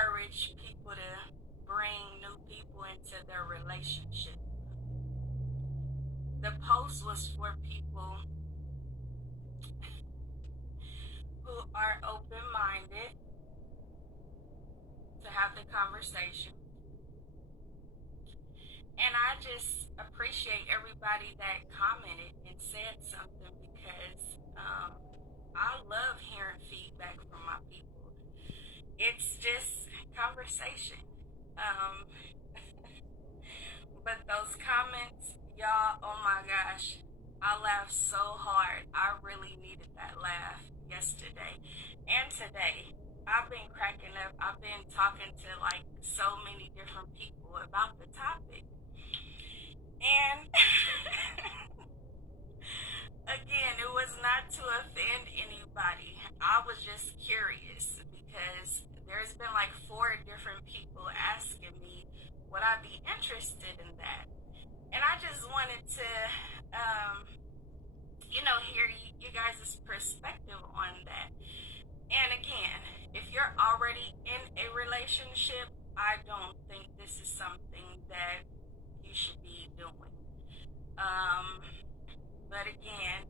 encourage people to bring new people into their relationship. The post was for people who are open minded to have the conversation. And I just appreciate everybody that commented and said something because I love hearing feedback from my people. It's just conversation. Um, but those comments, y'all, oh my gosh, I laughed so hard. I really needed that laugh yesterday and today. I've been cracking up. I've been talking to like so many different people about the topic. And again, it was not to offend anybody. I was just curious because there's been like four different people asking me would I be interested in that. And I just wanted to, um, hear you guys' perspective on that. And again, if you're already in a relationship, I don't think this is something that you should be doing. Um, but again,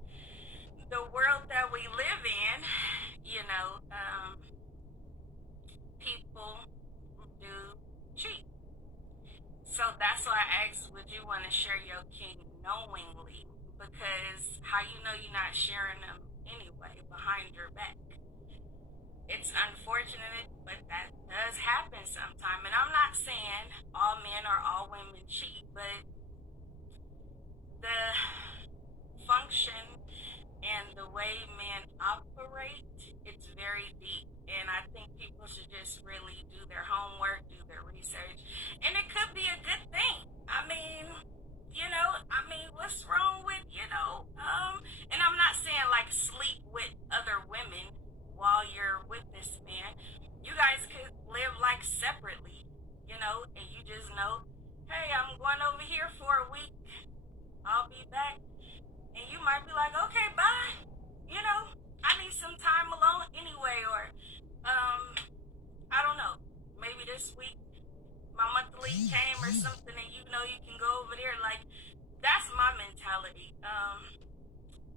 the world that we live in, people do cheat. So that's why I asked, would you want to share your king knowingly? Because how you know you're not sharing them anyway behind your back? It's unfortunate, but that does happen sometime. And I'm not saying all men or all women cheat, but the function and the way men operate, it's very deep. And I think people should just really do their homework, do their research. And it could be a good thing. What's wrong with, and I'm not saying like sleep with other women while you're with this man. You guys could live like separately, and you just know, hey, I'm going over here for a week. I'll be back. And you might be like, okay, bye. I need some time alone anyway, or I don't know. Maybe this week my monthly came or something, and you can go over there. Like that's my mentality.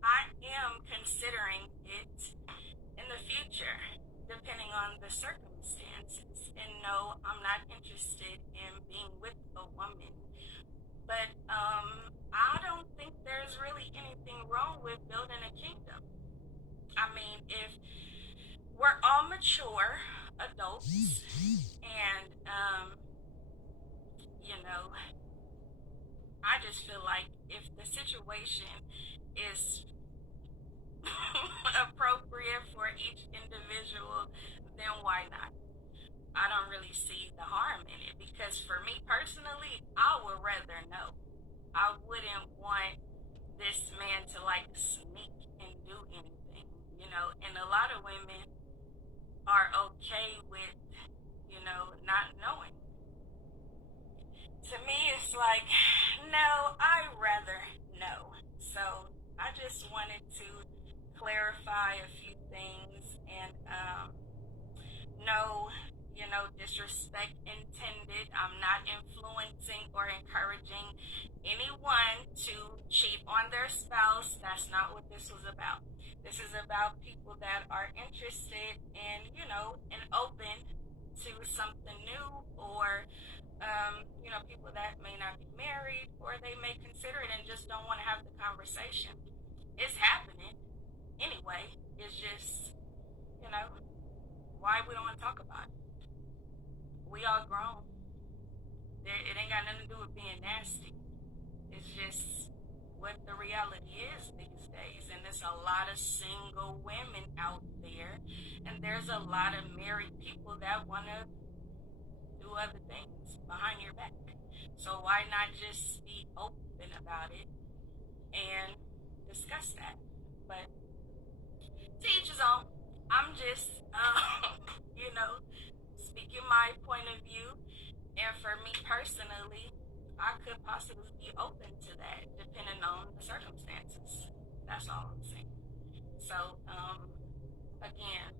I am considering it in the future, depending on the circumstances. And no, I'm not interested in being with a woman. But I don't think there's really anything wrong with building a kingdom. I mean, if we're all mature adults and, I just feel like if the situation is appropriate for each individual, then why not? I don't really see the harm in it because for me personally, I would rather know. I wouldn't want this man to like sneak and do anything, and a lot of women are okay with, not knowing. To me, it's like, no, I'd rather know. So I just wanted to clarify a few things and no, disrespect intended. I'm not influencing or encouraging anyone to cheat on their spouse. That's not what this was about. This is about people that are interested in, and open to something new, or people that may not be married or they may consider it and just don't want to have the conversation. It's happening anyway. It's just, you know, why we don't want to talk about it. We all grown. It ain't got nothing to do with being nasty. It's just what the reality is these days. And there's a lot of single women out there. And there's a lot of married people that want to do other things behind your back. So why not just be open about it and discuss that? But to each his own. I'm just, speaking my point of view. And for me personally, I could possibly be open to that depending on the circumstances. That's all I'm saying. So, again,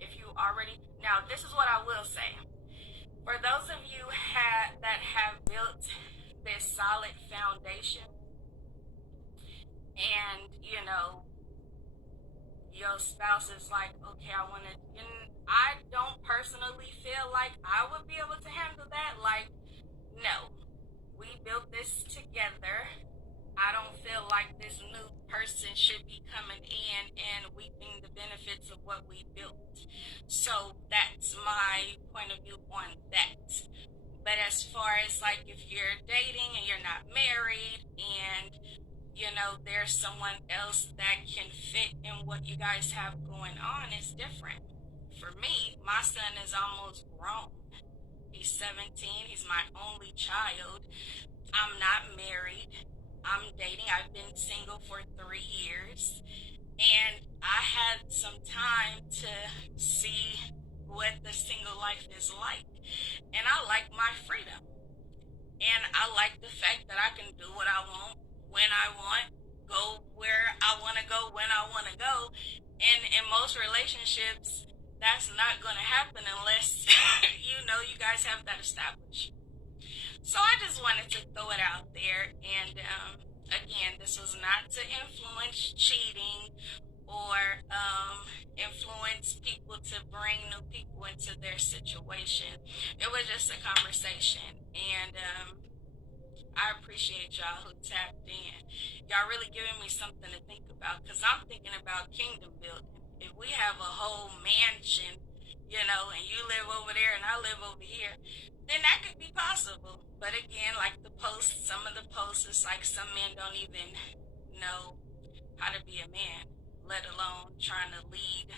if you already, now this is what I will say. For those of you that have built this solid foundation, and your spouse is like, okay, I want to, and I don't personally feel like I would be able to handle that. Like, no, we built this together. I don't feel like this new person should be coming in and reaping the benefits of what we built. So that's my point of view on that. But as far as like if you're dating and you're not married and there's someone else that can fit in what you guys have going on, it's different. For me, my son is almost grown. He's 17. He's my only child. I'm not married. I'm dating. I've been single for 3 years. And I had some time to see what the single life is like. And I like my freedom. And I like the fact that I can do what I want, when I want, go where I want to go, when I want to go. And in most relationships, that's not going to happen unless you guys have that established. So I just wanted to throw it out there. And again, this was not to influence cheating or influence people to bring new people into their situation. It was just a conversation. And I appreciate y'all who tapped in. Y'all really giving me something to think about, because I'm thinking about kingdom building. If we have a whole mansion, and you live over there and I live over here, then that could be possible. But again, like the posts, some of the posts, it's like some men don't even know how to be a man, let alone trying to lead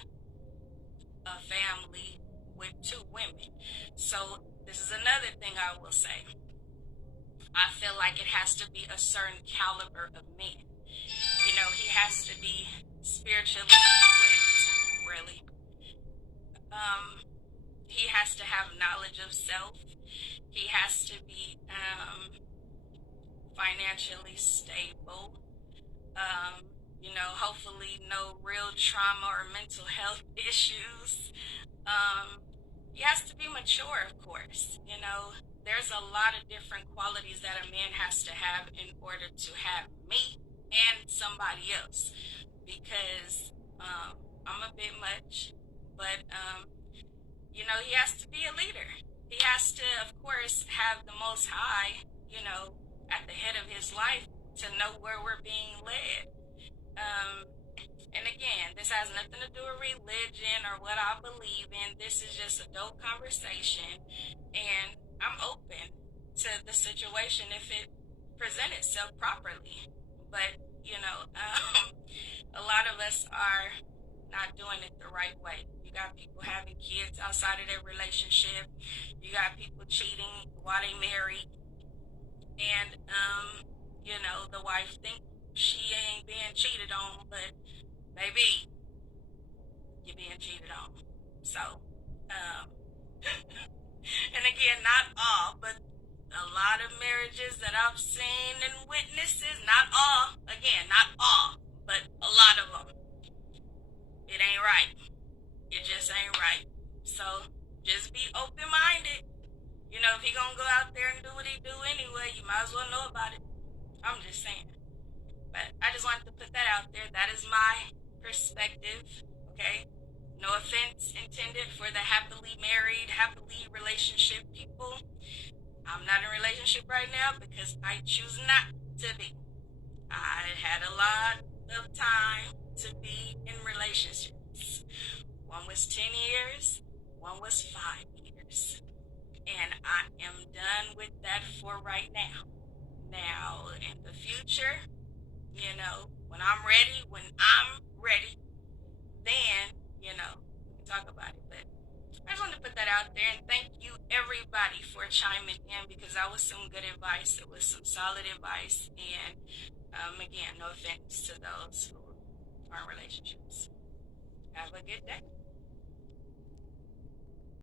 a family with 2 women. So this is another thing I will say. I feel like it has to be a certain caliber of man. He has to be spiritually equipped, really. He has to have knowledge of self. He has to be financially stable. Hopefully no real trauma or mental health issues. He has to be mature, of course. There's a lot of different qualities that a man has to have in order to have me and somebody else. Because I'm a bit much, but he has to be a leader. He has to, of course, have the Most High, at the head of his life to know where we're being led. And again, this has nothing to do with religion or what I believe in. This is just a dope conversation. And I'm open to the situation if it presents itself properly. But, a lot of us are not doing it the right way. You got people having kids outside of their relationship. You got people cheating while they married. And, the wife think she ain't being cheated on, but baby, you're being cheated on. So, and again, not all, but a lot of marriages that I've seen and witnesses, not all, again, not all, but a lot of them, it ain't right. It just ain't right. So, just be open-minded. If he gonna go out there and do what he do anyway, you might as well know about it. I'm just saying. But I just wanted to put that out there. That is my perspective, okay? No offense intended for the happily married, happily relationship people. I'm not in a relationship right now because I choose not to be. I had a lot of time to be in relationships. One was 10 years, one was 5 years. And I am done with that for right now. Now, in the future, when I'm ready, then, we can talk about it. But I just wanted to put that out there, and thank you everybody for chiming in, because that was some good advice. It was some solid advice. And again, no offense to those who are in relationships. Have a good day.